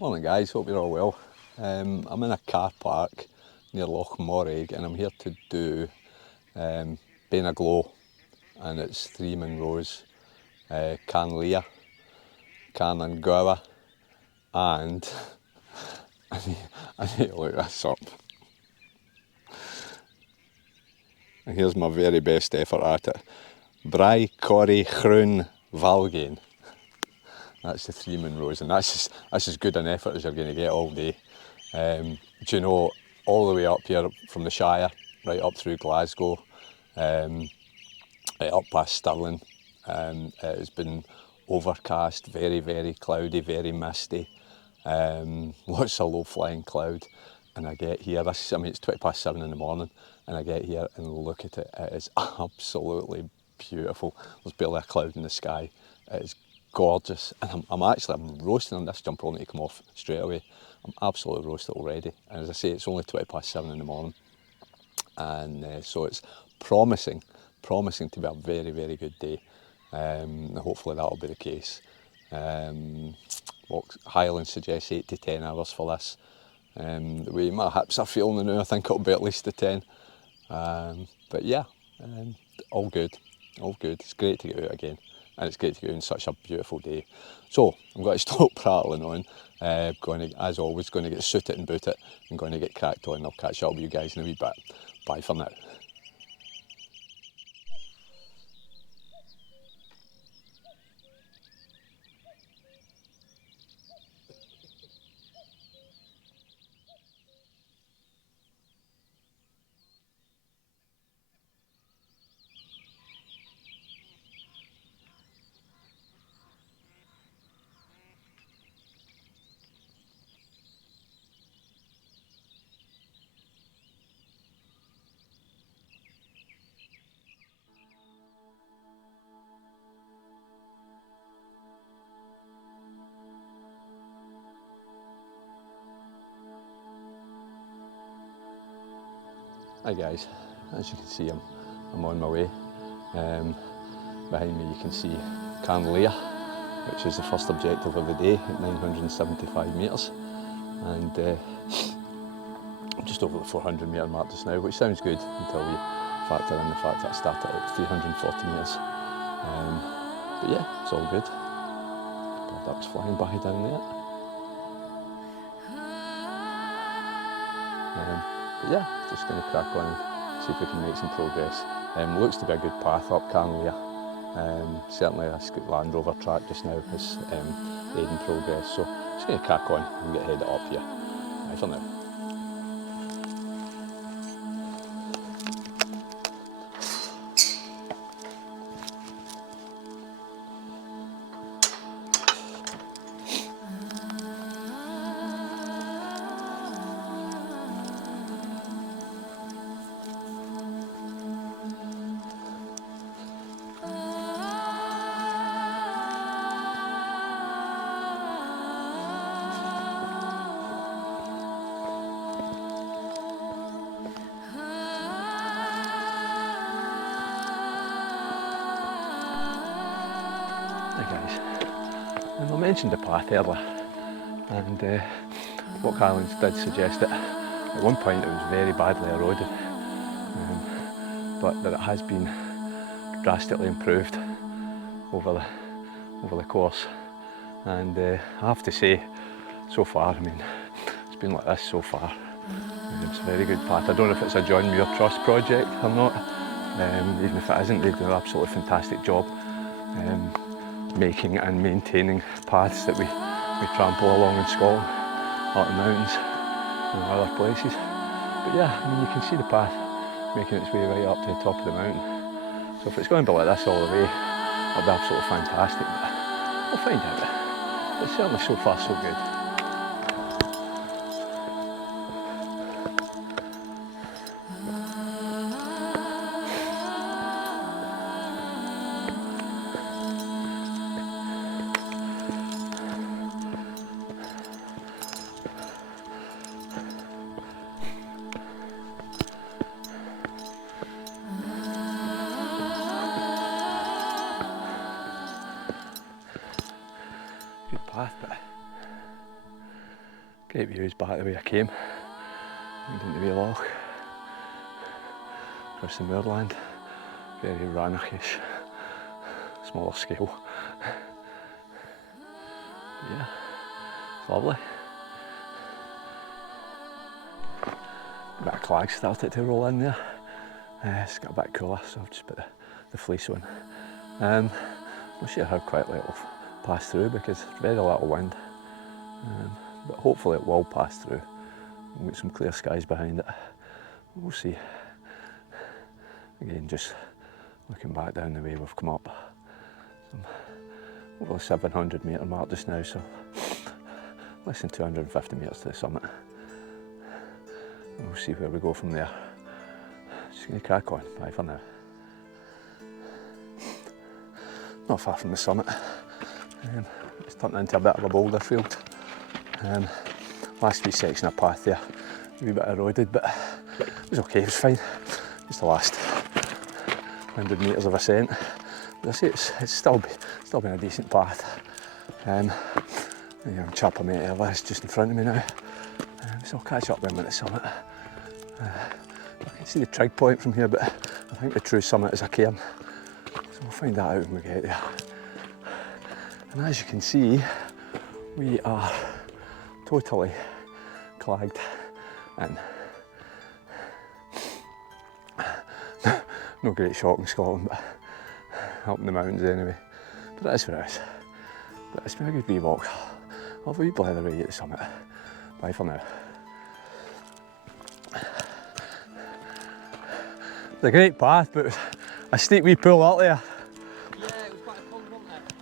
Morning guys, hope you're all well. I'm in a car park near Loch Morrig and I'm here to do Beinn, and it's 3 Monroes, Can Leah, Can and Gowa, and I need to look this up. And here's my very best effort at it. Brai Corrie Chrún Valgain. That's the 3 Monroes, and that's as good an effort as you're going to get all day. Do you know, all the way up here from the Shire, right up through Glasgow, up past Stirling, it has been overcast, very, very cloudy, very misty, lots of low-flying cloud. And I get here, it's 7:20 in the morning, and I get here and look at it, it is absolutely beautiful. There's barely a cloud in the sky. It is gorgeous, and I'm roasting on this jumper. Only to come off straight away. I'm absolutely roasted already, and as I say, it's only 7:20 in the morning, and so it's promising to be a very, very good day. Hopefully that'll be the case. Highland suggests 8 to 10 hours for this. The way my hips are feeling now, I think it'll be at least the 10. But yeah, all good. It's great to get out again, and it's great to get out on such a beautiful day. So I'm going to stop prattling on. As always, going to get suited and booted and going to get cracked on. I'll catch up with you guys in a wee bit. Bye for now. Hi guys, as you can see I'm on my way. Behind me you can see Can Leah, which is the first objective of the day at 975 metres, and I'm just over the 400 metre mark just now, which sounds good until we factor in the fact that I started at 340 metres. But yeah, it's all good. God, that was flying by down there. But yeah, just going to crack on and see if we can make some progress. Looks to be a good path up Can Leah. Certainly a Land Rover track just now is aiding progress, so just going to crack on and get headed up here. Bye for now. Hi guys, I mentioned the path earlier, and Loch Highlands did suggest that at one point it was very badly eroded, but that it has been drastically improved over the course, and I have to say, so far, it's been like this so far. It's a very good path. I don't know if it's a John Muir Trust project or not, even if it isn't, they do an absolutely fantastic job making and maintaining paths that we trample along in Scotland, out in mountains and other places. But yeah, you can see the path making its way right up to the top of the mountain. So if it's going to be like this all the way, it'll be absolutely fantastic. But we'll find out. But certainly so far so good. Good path, but Great views back the way I came. Went into the loch, across the moorland, very Rannochish, smaller scale. Yeah, it's lovely. A bit of clag started to roll in there. It's got a bit cooler, so I've just put the fleece on. I'm not sure how quickly it'll pass through because there's very little wind, but hopefully it will pass through. We've got some clear skies behind it. We'll see. Again, just looking back down the way we've come up. Over the 700 metre mark just now, so less than 250 metres to the summit. And we'll see where we go from there. Just going to crack on. Bye for now. Not far from the summit. It's turned into a bit of a boulder field. Last wee section of path there, a wee bit eroded, but it was okay, it was fine. Just the last 100 metres of ascent. But I say it's still been a decent path. Chap I met earlier is just in front of me now. So I'll catch up with him at the summit. I can see the trig point from here, but I think the true summit is a cairn. So we'll find that out when we get there. And as you can see, we are totally clagged in. No great shock in Scotland, but up in the mountains anyway. But it is what it is. But it's been a good wee walk. I'll have a wee blather away at the summit. Bye for now. It's a great path, but a steep wee pull up there. Yeah, it was quite a fun, wasn't it?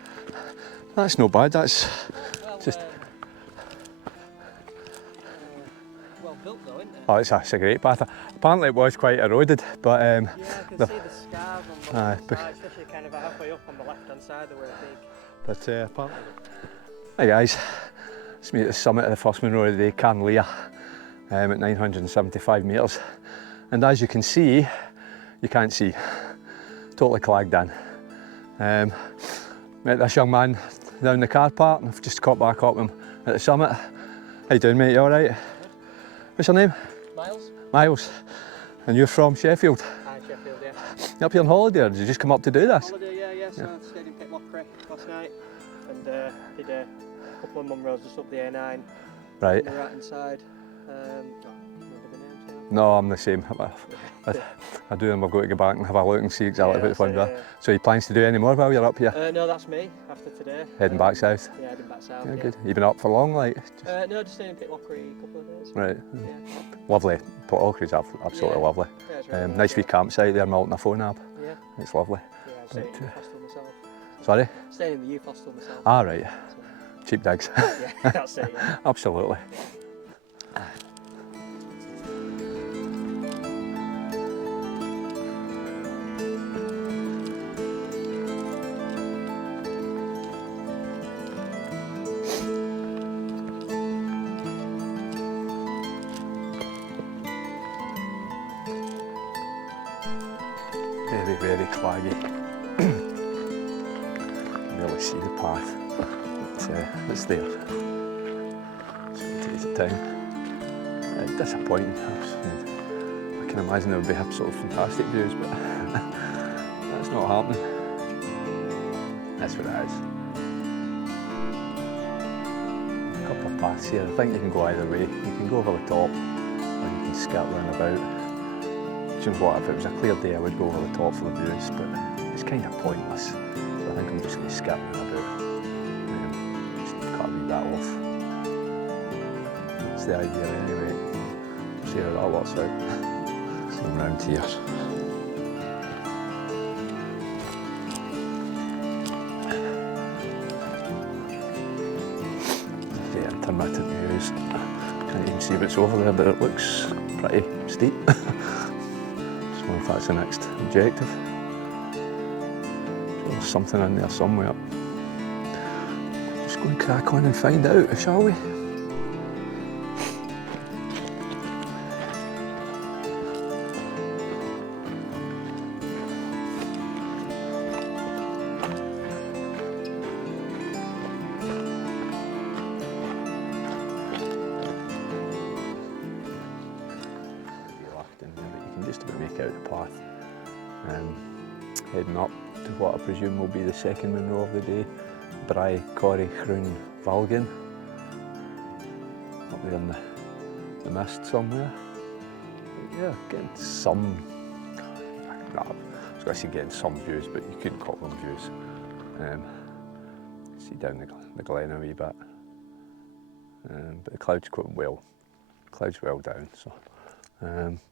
That's not bad, that's well, just... well built though, isn't it? Oh, it's a great path. Apparently it was quite eroded, but... yeah, I can see the scars on the left side, especially kind of halfway up on the left-hand side, they were big. But apparently... Hi guys, it's me at the summit of the first moon road of the day, Cairn Lea, at 975 metres. And as you can see, you can't see, totally clagged in. Met this young man down the car park and I've just caught back up with him at the summit. How you doing, mate? You alright? What's your name? Miles. Miles. And you're from Sheffield? Hi, Sheffield, yeah. You up here on holiday or did you just come up to do this? Holiday, yeah. So I stayed in Pitlochry last night and did a couple of mum roads just up the A9. Right. On the right hand side. No, I'm the same. I do them, I've got to go back and have a look and see exactly what the funds are. So you plans to do any more while you're up here? No, that's me, after today. Heading back south? Yeah, heading back south, yeah. Good. You been up for long, like? No, just staying in Pitlochry a couple of days. Right. Yeah. Lovely. Pitlochry's absolutely lovely. Yeah, it's really nice wee campsite there, Malton phone app. Yeah. It's lovely. Yeah, I'm staying in the hostel myself. Sorry? Staying in the youth hostel myself. Ah, right. So. Cheap digs. Yeah, that's it, yeah. Absolutely. Very, very claggy. You can really see the path, but it's there. So it takes the time. Disappointing. I can imagine there would be absolutely fantastic views, but that's not happening. That's what it is. A couple of paths here. I think you can go either way. You can go over the top, or you can skirt round about. Do you know what, if it was a clear day I would go over the top for the views, but it's kind of pointless. So I think I'm just going to skip round about. Just cut a wee bit off. That's the idea anyway. See how that works out. Same round here. Yeah, intermittent views. Can't even see what's over there, but it looks pretty steep. If that's the next objective. So there's something in there somewhere. Just go and crack on and find out, shall we? just about make out the path. Heading up to what I presume will be the second Munro of the day, Beinn, Corrie, Chrún, Valgan. Up there in the mist somewhere. But yeah, getting some, I was going to say getting some views, but you couldn't call them views. See down the glen a wee bit. But the cloud's quite well down, so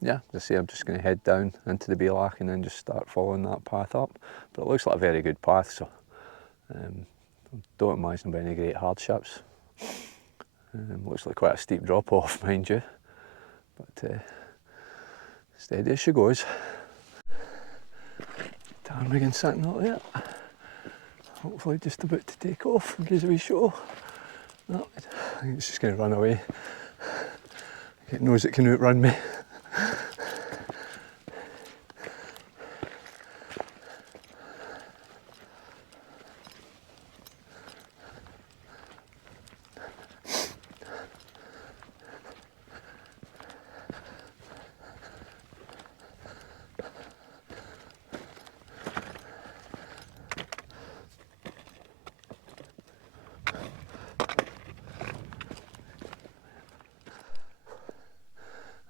yeah, as I say, I'm just going to head down into the Beinn and then just start following that path up. But it looks like a very good path, so don't imagine there'll be any great hardships. Looks like quite a steep drop off, mind you, but steady as she goes. Ptarmigan sitting up there, hopefully just about to take off and gives a wee show. No, I think it's just going to run away. It knows it can outrun me.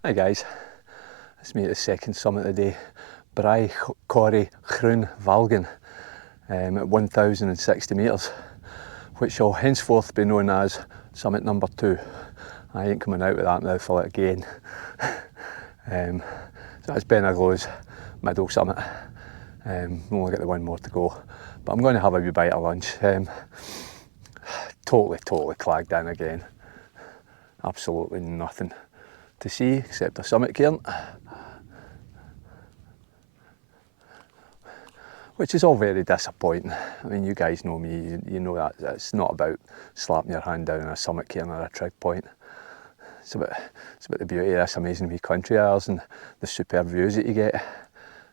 Hi guys, it's me at the second summit of the day, Beinn, Corrie, Chrún, Valgan, at 1,060 metres, which shall henceforth be known as summit number 2. I ain't coming out with that mouthful again. So that's Beinn middle summit. Only got the one more to go, but I'm going to have a wee bite of lunch. Totally clagged in again. Absolutely nothing to see except a summit cairn, which is all very disappointing. I mean, you guys know me, you know that it's not about slapping your hand down on a summit cairn or a trig point. It's about the beauty of this amazing wee country of ours and the superb views that you get.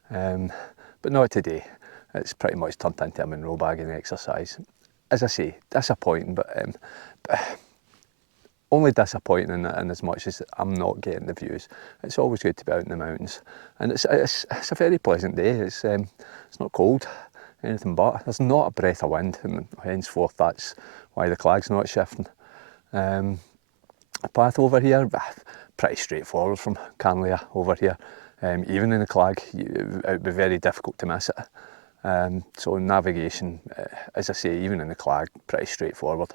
But not today. It's pretty much turned into a Munro bagging exercise. As I say, disappointing, but only disappointing in as much as I'm not getting the views. It's always good to be out in the mountains, and it's a very pleasant day. It's not cold, anything but. There's not a breath of wind, and henceforth that's why the clag's not shifting. The path over here, pretty straightforward from Canlia over here. Even in the clag, it would be very difficult to miss it. So navigation, as I say, even in the clag, pretty straightforward.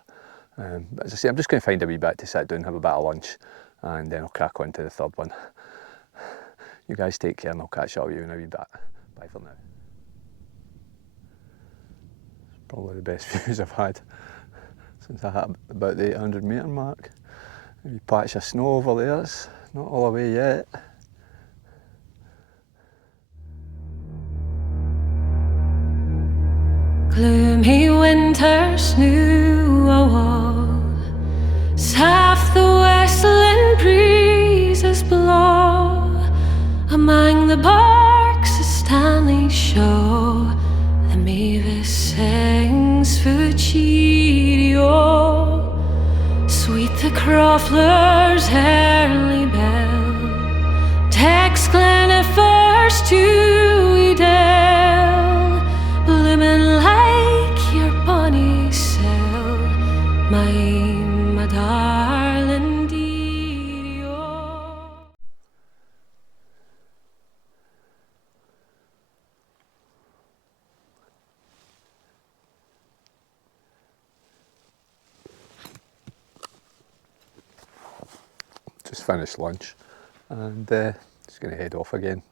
But as I say, I'm just going to find a wee bit to sit down, have a bit of lunch, and then I'll crack on to the third one. You guys take care, and I'll catch up with you in a wee bit. Bye for now. It's probably the best views I've had since I hit about the 800 metre mark. A wee patch of snow over there, it's not all the way yet. Gloomy winter snow a wall, soft the whistling breezes blow. Among the barks of Stanley Show, the mavis sings Fucidio. Sweet the crawfler's early bell, takes Glennifer's to Edel, blooming like your bonny cell, my darling dearie. Just finished lunch and just going to head off again.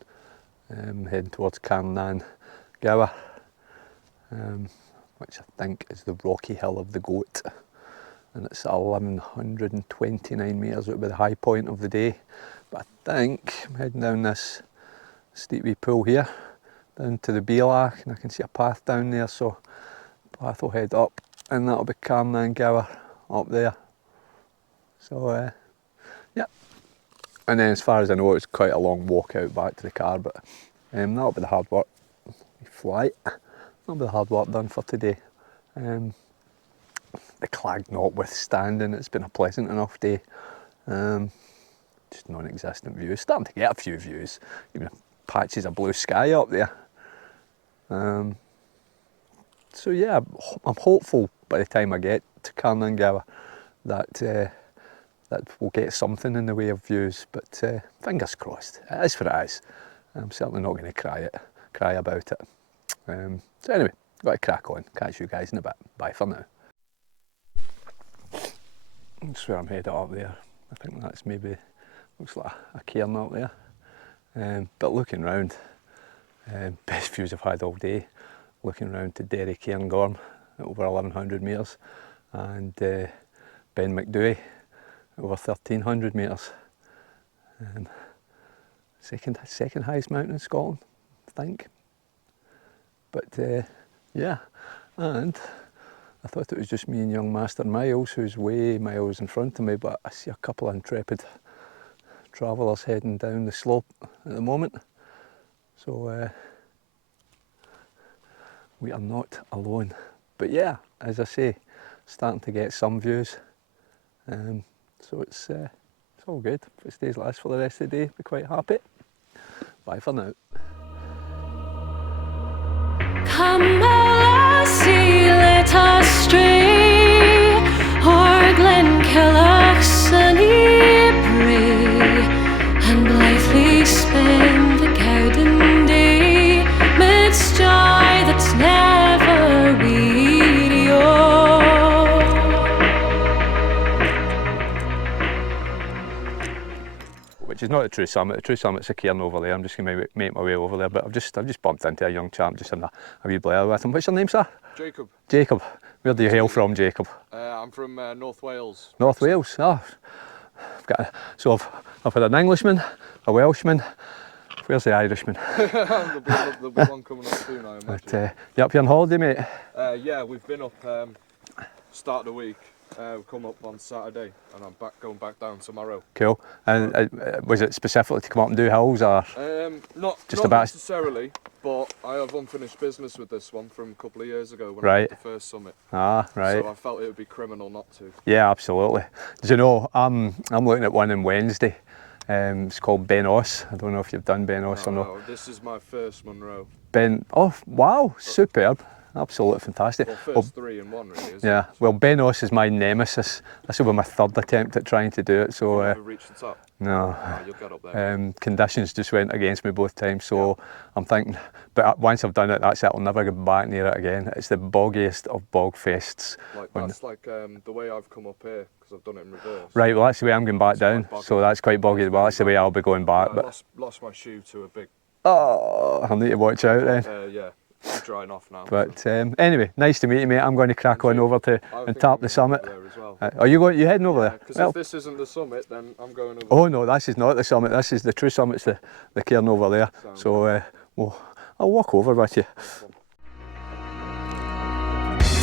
Heading towards Carnan Gower, which I think is the rocky hill of the goat, and it's 1,129 metres. It would be the high point of the day, but I think I'm heading down this steep wee pool here down to the Beinn, and I can see a path down there, so the path will head up and that'll be Carnan Gower up there. So yeah, and then as far as I know it's quite a long walk out back to the car, but that'll be the hard work. Flight. That'll be the hard work done for today. The clag notwithstanding, it's been a pleasant enough day. just non-existent views. Starting to get a few views, even patches of blue sky up there. So yeah, I'm hopeful by the time I get to Carnangawa that that we'll get something in the way of views. But fingers crossed. It is what it is. I'm certainly not going to cry about it. So anyway, got to crack on. Catch you guys in a bit. Bye for now. That's where I'm headed up there. I think that's maybe, looks like a cairn up there. But looking round, best views I've had all day. Looking round to Derry Cairngorm at over 1100 metres and Beinn McDooey at over 1300 metres. Second highest mountain in Scotland, I think. But yeah, and I thought it was just me and young Master Miles, who's way miles in front of me, but I see a couple of intrepid travellers heading down the slope at the moment. So we are not alone. But yeah, as I say, starting to get some views. So it's all good. If it stays like this for the rest of the day, be quite happy. Bye for now. Come lassie, let us stray o'er Glenkilloch's sunny brae, and blithely spend the Cowden day midst joy that's never weary. Which is not the true summit. The true summit's a cairn over there. I'm just going to make my way over there. But I've just bumped into a young chap, just having a wee blare with him. What's your name, sir? Jacob. Jacob. Where do you hail from, Jacob? I'm from North Wales. North Wales. Oh, so I've had an Englishman, a Welshman. Where's the Irishman? There'll be one coming up soon, I imagine. But you up here on holiday, mate? Yeah, we've been up start of the week. We've come up on Saturday, and I'm going back down tomorrow. Cool. And was it specifically to come up and do hills, or not just a bit necessarily, but I have unfinished business with this one from a couple of years ago when I did the first summit. Ah, right. So I felt it would be criminal not to. Yeah, absolutely. Do you know, I'm looking at one on Wednesday. It's called Beinn. I don't know if you've done Beinn or not. No, this is my first Munro. Beinn. Oh, wow, superb. Absolutely fantastic. Well, first 3 in 1 really, isn't yeah, it? well, Beinn is my nemesis. This will be my third attempt at trying to do it. So Have you reached the top? No. Oh, you'll get up there. Conditions just went against me both times, so I'm thinking, but once I've done it, that's it. I'll never get back near it again. It's the boggiest of bog fests. That's like the way I've come up here, because I've done it in reverse. Right, well that's the way I'm going back down, so that's quite boggy. Well, that's the way I'll be going back. I lost my shoe to a big... Oh, I'll need to watch out then. Yeah. It's drying off now. But anyway, nice to meet you, mate. I'm going to crack on over to and tap the summit. There as well. Are you going? You heading over there? Because if this isn't the summit, then I'm going over. Oh no, this is not the summit. This is the true summit. It's the cairn over there. So I'll walk over with you.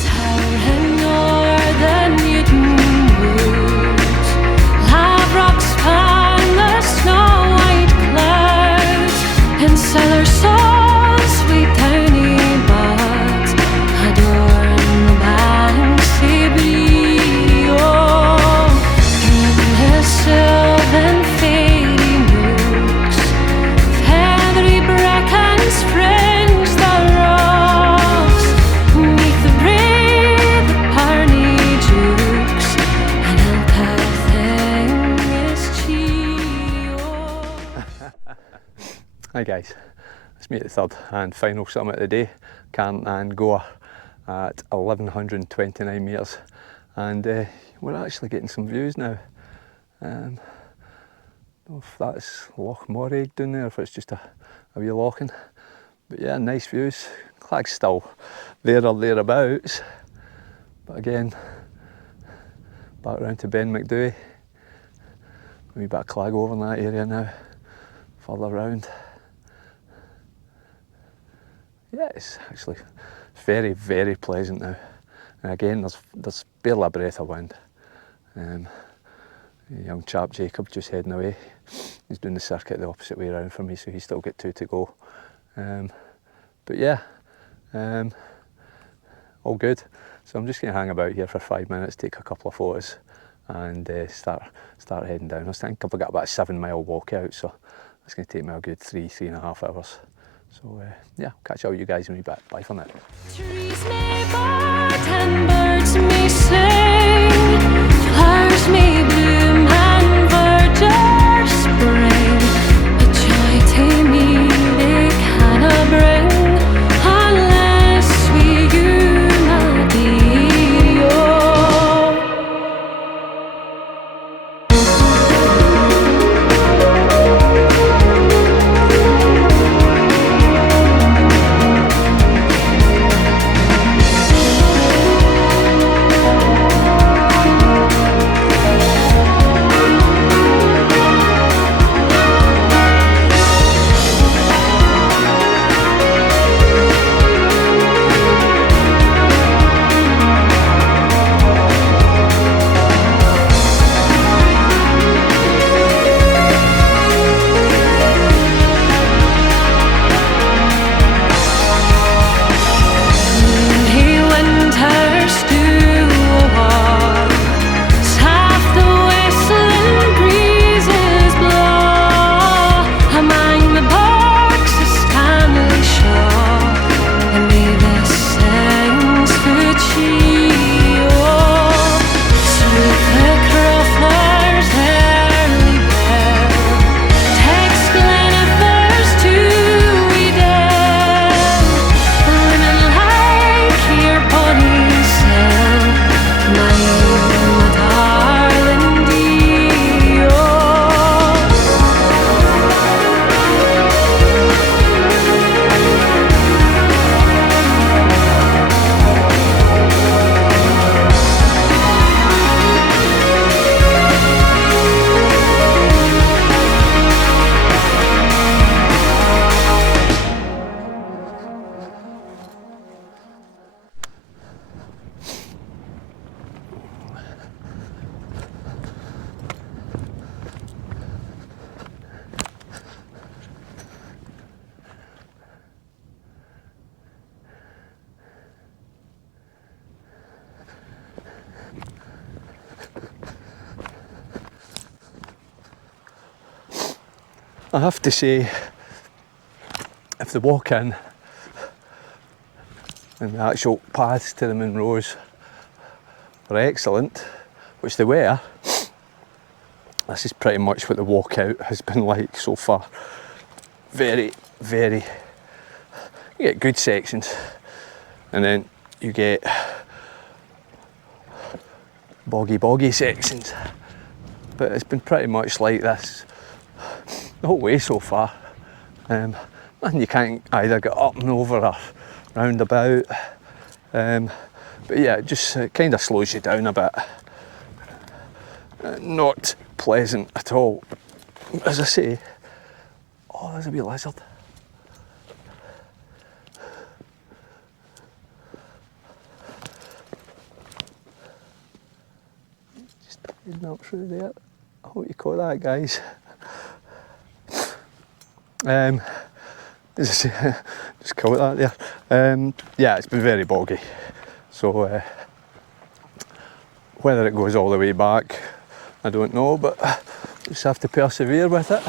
Towering o'er the Newton woods, Lavrock's span the snow-white clouds, and sailor souls sweet towny buds adorn the banks of Beinn. Through the sylvan fairy nooks, feathery brackens fringe the rocks, 'neath the brae the parney jukes, and everything is cheerio. Hi guys, let's meet the third and final summit of the day, Carnangawa at 1129 metres, and we're actually getting some views now. I don't know if that's Loch Morrig down there, if it's just a wee lochin, but yeah, nice views. Clag's still there or thereabouts, but again, back round to Beinn McDooey. A wee bit of clag over in that area now, further round. Yeah, it's actually very, very pleasant now. And again, there's barely a breath of wind. The young chap Jacob just heading away. He's doing the circuit the opposite way around from me, so he's still got 2 to go. But yeah, all good. So I'm just going to hang about here for 5 minutes, take a couple of photos, and start heading down. I think I've got about a 7 mile walk out, so it's going to take me a good 3.5 hours. So yeah, catch up with you guys in a wee bit. Bye for now. Trees may bud and birds may sing, flowers may bloom and verdure spring, but joy to me they cannot bring unless we unite. I have to say, if the walk in and the actual paths to the Munros were excellent, which they were, this is pretty much what the walk out has been like so far. Very, very, you get good sections and then you get boggy sections, but it's been pretty much like this the whole way so far. And you can't either get up and over or round about, but yeah, it just kind of slows you down a bit. Not pleasant at all. As I say, oh, there's a wee lizard. Just heading up through there. I hope you caught that, guys. As I say, just caught that there. Yeah, it's been very boggy. So whether it goes all the way back, I don't know, but just have to persevere with it.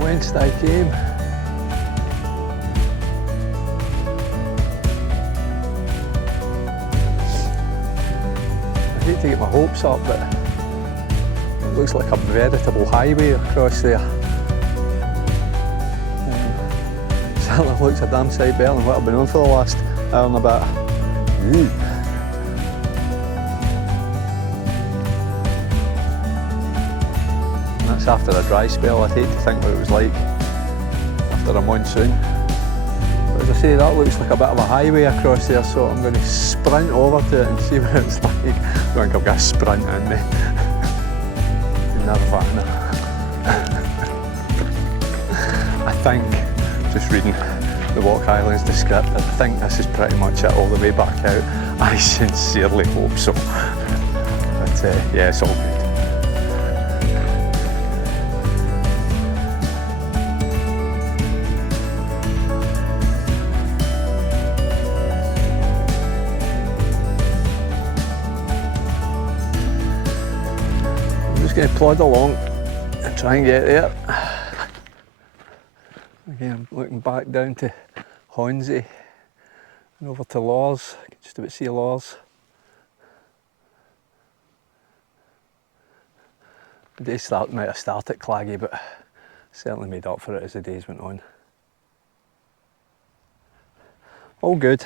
Wednesday game. I hate to get my hopes up, but it looks like a veritable highway across there. Certainly looks a damn sight better than what I've been on for the last hour and a bit. Ooh. That's after a dry spell. I'd hate to think what it was like after a monsoon. But as I say that looks like a bit of a highway across there, so I'm going to sprint over to it and see what it's like. I think I've got to sprint in the Nirvana. I think, just reading the Walk Highlands descriptor, I think this is pretty much it all the way back out. I sincerely hope so. But yeah, it's all good. Just going to plod along and try and get there. Again, I'm looking back down to Hornsey and over to Lars. I can just about see Lars. The day might have started claggy, but certainly made up for it as the days went on. All good.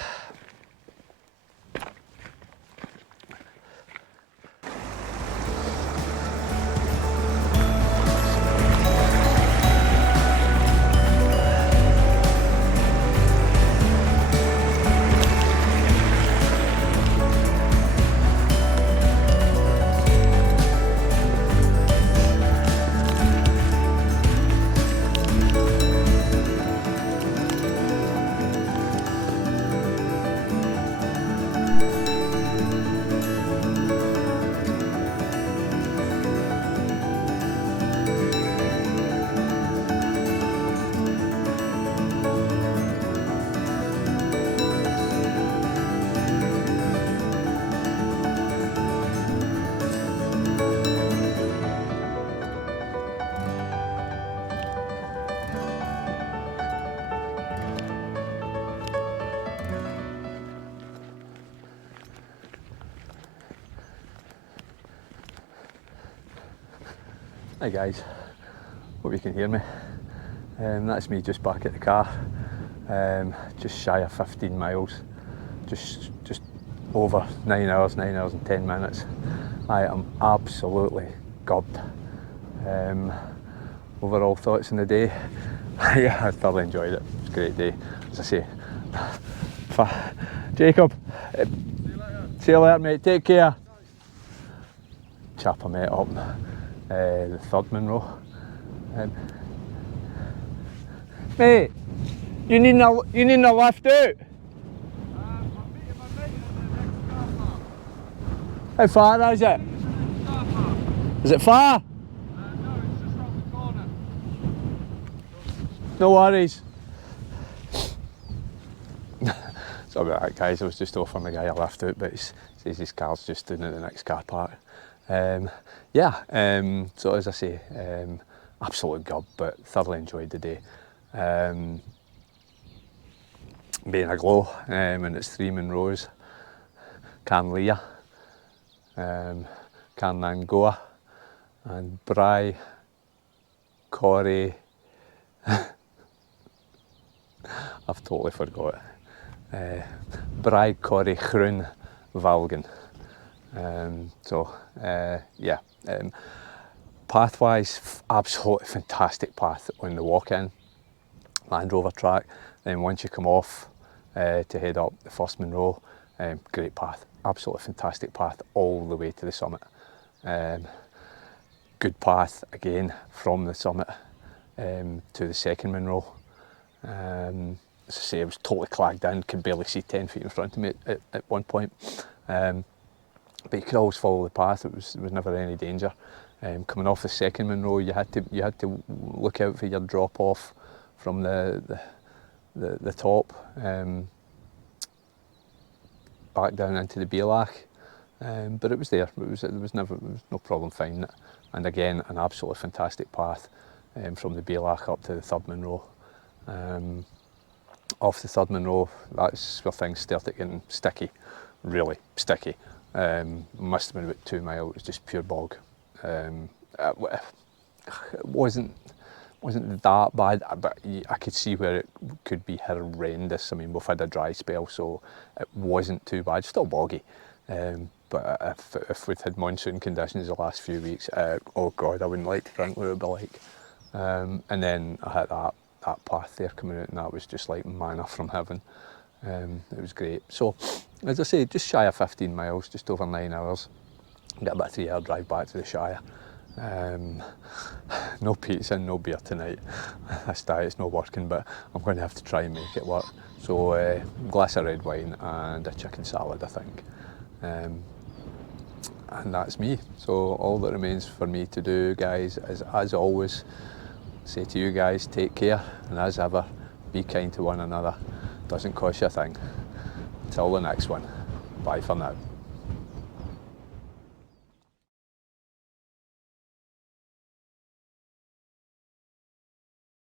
Hi guys, hope you can hear me. That's me just back at the car, just shy of 15 miles, just over 9 hours and 10 minutes. I am absolutely gubbed. Overall thoughts on the day, yeah, I thoroughly enjoyed it. It was a great day, as I say. Jacob, see you later mate, take care. Chap I met up the third Munro. Mate, you need a lift out? How far is it? Is it far? No, it's just around the corner. No worries. Sorry about that guys, I was just offering the guy a lift out, but he says his car's just down at the next car park. So as I say, absolute gob, but thoroughly enjoyed the day. Beinn aglow, and it's 3 Munros, Canlia, Carnangoa, and Bry, Corrie. I've totally forgot it. Bry, Corrie, Chrun, Valgan. Pathwise, absolutely fantastic path on the walk-in Land Rover track. Then once you come off to head up the first Munro, great path, absolutely fantastic path all the way to the summit. Good path again from the summit to the second Munro. As I say, I was totally clagged in, could barely see 10 feet in front of me at one point. But you could always follow the path. There was never any danger. Coming off the second Munro, you had to look out for your drop off from the top back down into the Beinn, but it was there. There was no problem finding it. And again, an absolutely fantastic path from the Beinn up to the third Munro. Off the third Munro, that's where things started getting sticky, really sticky. Must have been about 2 miles. It was just pure bog. It wasn't that bad, but I could see where it could be horrendous. I mean, we've had a dry spell, so it wasn't too bad. Still boggy, but if we'd had monsoon conditions the last few weeks, oh god, I wouldn't like to think what it would be like. And then I hit that that path there coming out, and that was just like manna from heaven. It was great. So, as I say, just shy of 15 miles, just over 9 hours. Got about a 3-hour drive back to the Shire. No pizza and no beer tonight. This diet's not working, but I'm going to have to try and make it work. So, a glass of red wine and a chicken salad, I think. And that's me. So all that remains for me to do, guys, is, as always, say to you guys, take care, and as ever, be kind to one another. Doesn't cost you a thing. Until the next one, bye for now.